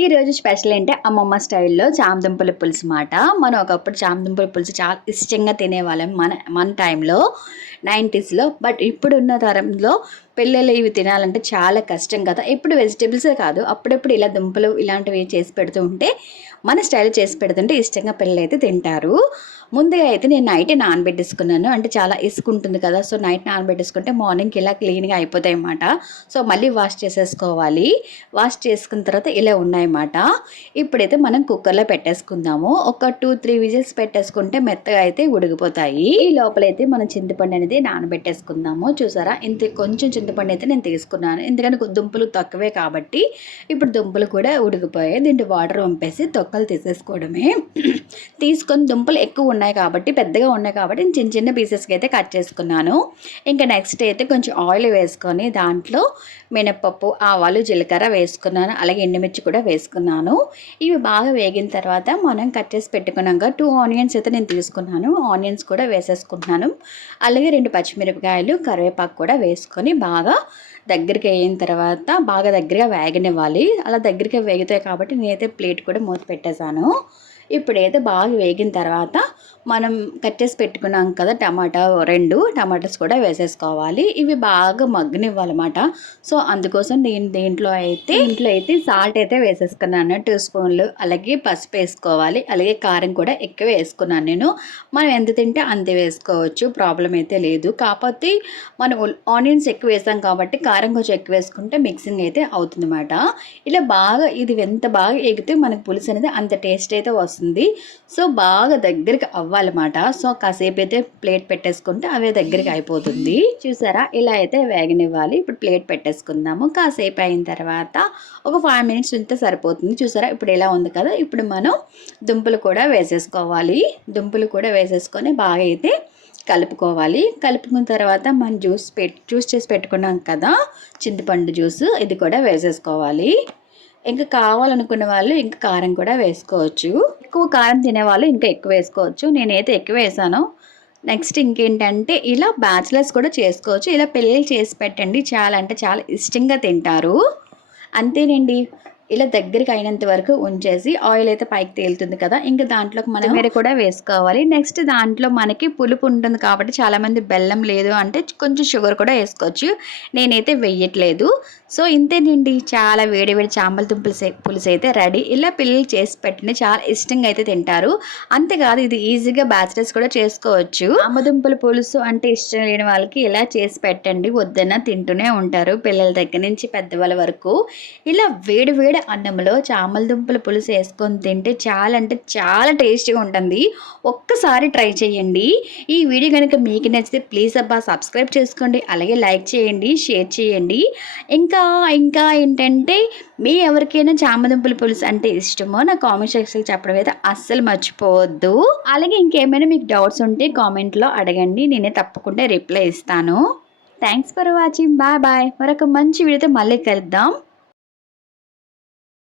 ఈరోజు స్పెషల్ ఏంటి అమ్మమ్మ స్టైల్లో చామదుంపల పులుసు మాట. మనం ఒకప్పుడు చామదుంపల పులుసు చాలా ఇష్టంగా తినేవాళ్ళం మన టైంలో 90స్లో. బట్ ఇప్పుడున్న తరంలో పిల్లలు ఇవి తినాలంటే చాలా కష్టం కదా. ఇప్పుడు వెజిటేబుల్సే కాదు, అప్పుడప్పుడు ఇలా దుంపలు ఇలాంటివి చేసి పెడుతూ ఉంటే, మన స్టైల్ చేసి పెడుతుంటే ఇష్టంగా పిల్లలు అయితే తింటారు. ముందుగా అయితే నేను నైట్ నానబెట్టేసుకున్నాను. అంటే చాలా ఇసుకుంటుంది కదా, సో నైట్ నానబెట్టేసుకుంటే మార్నింగ్కి ఇలా క్లీన్గా అయిపోతాయి అన్నమాట. సో మళ్ళీ వాష్ చేసేసుకోవాలి. వాష్ చేసుకున్న తర్వాత ఇలా ఉన్నాయన్నమాట. ఇప్పుడైతే మనం కుక్కర్లో పెట్టేసుకుందాము. ఒక 2-3 విజిల్స్ పెట్టేసుకుంటే మెత్తగా అయితే ఉడికిపోతాయి. ఈ లోపలైతే మనం చింతపండు అనేది నానబెట్టేసుకుందాము. చూసారా, ఇంత కొంచెం చింతపండు అయితే నేను తీసుకున్నాను, ఎందుకంటే దుంపలు తక్కువే కాబట్టి. ఇప్పుడు దుంపలు కూడా ఉడికిపోయాయి. దీంట్లో వాటర్ పంపేసి తొక్కలు తీసేసుకోవడమే. తీసుకొని దుంపలు ఎక్కువ ఉన్నాయి కాబట్టి, పెద్దగా ఉన్నాయి కాబట్టి నేను చిన్న చిన్న పీసెస్కి అయితే కట్ చేసుకున్నాను. ఇంకా నెక్స్ట్ అయితే కొంచెం ఆయిల్ వేసుకొని దాంట్లో మినపప్పు, ఆవాలు, జీలకర్ర వేసుకున్నాను. అలాగే ఎండుమిర్చి కూడా వేసుకున్నాను. ఇవి బాగా వేగిన తర్వాత మనం కట్ చేసి పెట్టుకున్నాక 2 ఆనియన్స్ అయితే నేను తీసుకున్నాను. ఆనియన్స్ కూడా వేసేసుకుంటున్నాను. అలాగే 2 పచ్చిమిరపకాయలు, కరివేపాకు కూడా వేసుకొని బాగా దగ్గరికి అయిన తర్వాత బాగా దగ్గరగా వేగనివ్వాలి. అలా దగ్గరగా వేగుతాయి కాబట్టి నేనైతే ప్లేట్ కూడా మూత పెట్టేశాను. ఇప్పుడైతే బాగా వేగిన తర్వాత మనం కట్ చేసి పెట్టుకున్నాం కదా టమాటా, 2 టమాటాస్ కూడా వేసేసుకోవాలి. ఇవి బాగా మగ్గనివ్వాలన్నమాట. సో అందుకోసం దీంట్లో అయితే సాల్ట్ అయితే వేసేసుకున్నాను 2 స్పూన్లు. అలాగే పసుపు వేసుకోవాలి. అలాగే కారం కూడా ఎక్కువ వేసుకున్నాను నేను. మనం ఎంత తింటే అంతే వేసుకోవచ్చు, ప్రాబ్లం అయితే లేదు. కాకపోతే మనం ఆనియన్స్ ఎక్కువ వేసాం కాబట్టి కారం కొంచెం ఎక్కువ వేసుకుంటే మిక్సింగ్ అయితే అవుతుందన్నమాట. ఇలా బాగా ఇది ఎంత బాగా ఎగితే మనకు పులుసు అనేది అంత టేస్ట్ అయితే వస్తుంది. సో బాగా దగ్గరికి అవ్వాలన్నమాట. సో కాసేపు అయితే ప్లేట్ పెట్టేసుకుంటే అవే దగ్గరికి అయిపోతుంది. చూసారా, ఇలా అయితే వేగనివ్వాలి. ఇప్పుడు ప్లేట్ పెట్టేసుకుందాము. కాసేపు అయిన తర్వాత ఒక 5 మినిట్స్ ఉంటే సరిపోతుంది. చూసారా, ఇప్పుడు ఇలా ఉంది కదా. ఇప్పుడు మనం దుంపలు కూడా వేసేసుకోవాలి. దుంపలు కూడా వేసేసుకొని బాగా అయితే కలుపుకోవాలి. కలుపుకున్న తర్వాత మనం జ్యూస్ చేసి పెట్టుకున్నాం కదా, చింతపండు జ్యూస్, ఇది కూడా వేసేసుకోవాలి. ఇంకా కావాలనుకున్న వాళ్ళు ఇంకా కారం కూడా వేసుకోవచ్చు. ఎక్కువ కారం తినేవాళ్ళు ఇంకా ఎక్కువ వేసుకోవచ్చు. నేనైతే ఎక్కువ వేసాను. నెక్స్ట్ ఇంకేంటంటే ఇలా బ్యాచిలర్స్ కూడా చేసుకోవచ్చు. ఇలా పెళ్ళిళ్ళు చేసి పెట్టండి, చాలా అంటే చాలా ఇష్టంగా తింటారు. అంతేనండి. ఇలా దగ్గరికి అయినంత వరకు ఉంచేసి ఆయిల్ అయితే పైకి తేలుతుంది కదా, ఇంకా దాంట్లోకి మనం వేరే కూడా వేసుకోవాలి. నెక్స్ట్ దాంట్లో మనకి పులుపు ఉంటుంది కాబట్టి చాలామంది బెల్లం లేదు అంటే కొంచెం షుగర్ కూడా వేసుకోవచ్చు. నేనైతే వెయ్యట్లేదు. సో ఇంతేనండి, చాలా వేడి వేడి చామదుంపల పులుసు అయితే రెడీ. ఇలా పిల్లలు చేసి పెట్టండి, చాలా ఇష్టంగా అయితే తింటారు. అంతేకాదు, ఇది ఈజీగా బ్యాచిలర్స్ కూడా చేసుకోవచ్చు. చామదుంపల పులుసు అంటే ఇష్టం లేని వాళ్ళకి ఇలా చేసి పెట్టండి, వద్దన్న తింటూనే ఉంటారు, పిల్లల దగ్గర నుంచి పెద్దవాళ్ళ వరకు. ఇలా వేడి వేడి అన్నంలో చామదుంపల పులుసు వేసుకొని తింటే చాలా అంటే చాలా టేస్టీగా ఉంటుంది. ఒక్కసారి ట్రై చేయండి. ఈ వీడియో కనుక మీకు నచ్చితే ప్లీజ్ సబ్స్క్రైబ్ చేసుకోండి. అలాగే లైక్ చేయండి, షేర్ చేయండి. ఇంకా ఏంటంటే మీ ఎవరికైనా చామదుంపల పులుసు అంటే ఇష్టమో నా కామెంట్ సెక్షన్లో చెప్పడం అయితే అస్సలు మర్చిపోవద్దు. అలాగే ఇంకేమైనా మీకు డౌట్స్ ఉంటే కామెంట్లో అడగండి, నేనే తప్పకుండా రిప్లై ఇస్తాను. Thanks for watching. Bye bye. మరొక మంచి వీడియోతో మళ్ళీ కలుద్దాం.